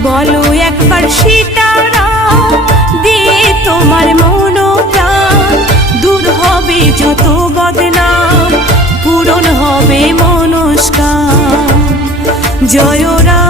বলো একবার সীতারাম, দিয়ে তোমার মনোপ্রাণ, দূর হবে যত বদনাম, পূরণ হবে মনস্কাম। জয় রাম।